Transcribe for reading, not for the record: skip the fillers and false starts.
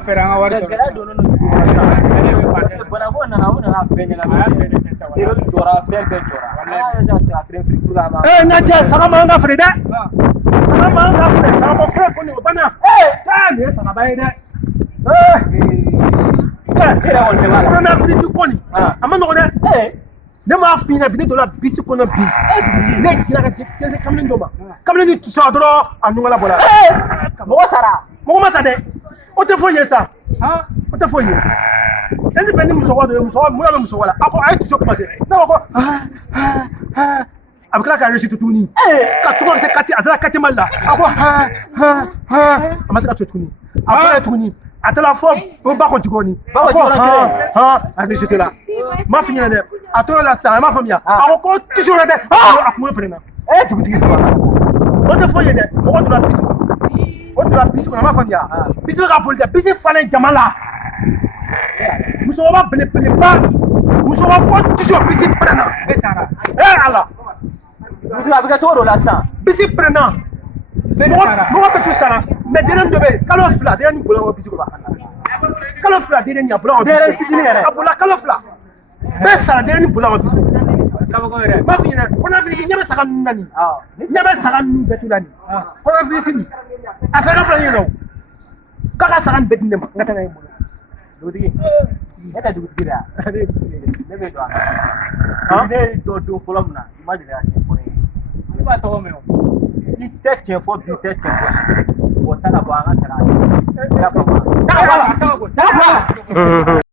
fɛɛrɛ an ka wari sɔrɔ gɛlɛya donnen don dugu kɔnɔ sisan parce que banako nana o nana bɛɛ ɲɛnabɔ yɔrɔ jɔra fɛn bɛɛ jɔra ala yɛrɛ se a tɛrɛ fili pour que a ma nka cɛ saga man ka feere dɛ saga man ka feere sagabɔ filɛ kɔni o banna caa nin ye sagaba ye dɛ kɔnɔnafirisi kɔni a ma nɔgɔn dɛ ne m'a f'i ɲɛna bi ne donna bisi kɔnɔ bi ne dira ka cɛsɛ kamalen dɔ ma kamalen ni tusa dɔrɔn a nugala bɔra mɔgɔ sara mɔgɔ ma sa dɛ o tɛ foyi ye sa o tɛ foyi ye ne ni bɛ ni musokɔrɔba dɔ ye musokɔrɔba mun bɛ musokɔrɔba la a ko a ye tuso commencé ne ko a bɛ tila ka réussir tuguni ka tɔgɔ se kati a sera kati mali la a ko a ma se ka to tuguni a bɔra tuguni a taara fɔ o ba ko tuguni a ko a réussite la m'a f'i ɲɛna dɛ a tora la sisan a m'a faamuya a ko ko tuso la dɛ a kunkolo pɛrɛnna dugutigi fɛ o tɛ foyi ye dɛ mɔgɔ donna bisi o donna bisi kɔnɔ a m'a faamuya bisi bɛ ka boli dɛ bisi falen jama la musokɔrɔba belebeleba musokɔrɔba ko tuso bisi pɛrɛnna ala dugutigi a bɛ kɛ cogo dɔ la sisan bisi pɛrɛnna mɔgɔ bɛ to sara mɛ denni dɔ bɛ yen kalo fila denni bolo o bisi kɔrɔ kalo fila denni ɲɛ bolo o bisi fitinin yɛrɛ a bolola kalo fila bɛɛ sara denni bolo o bisi m'a f'i ɲɛna kɔnɔnafilisi ɲɛ bɛ saga ninnu na nin ɲɛ bɛ saga ninnu bɛɛ to la nin kɔnɔnafilisi nin a saga fila ɲɛna o k'a ka saga nin bɛɛ di ne ma n ka taa n'a ye n bolo dugutigi ne tɛ dugutigi la ne bɛ don a la ne dɔ don fɔlɔ min na i ma deli ka tiɲɛ fɔ ne ye i b'a tɔgɔ mɛn o i tɛ tiɲɛ fɔ bi i tɛ tiɲɛ fɔ sini o ta ka bɔ an ka sara i y'a faamu taa bɔ a la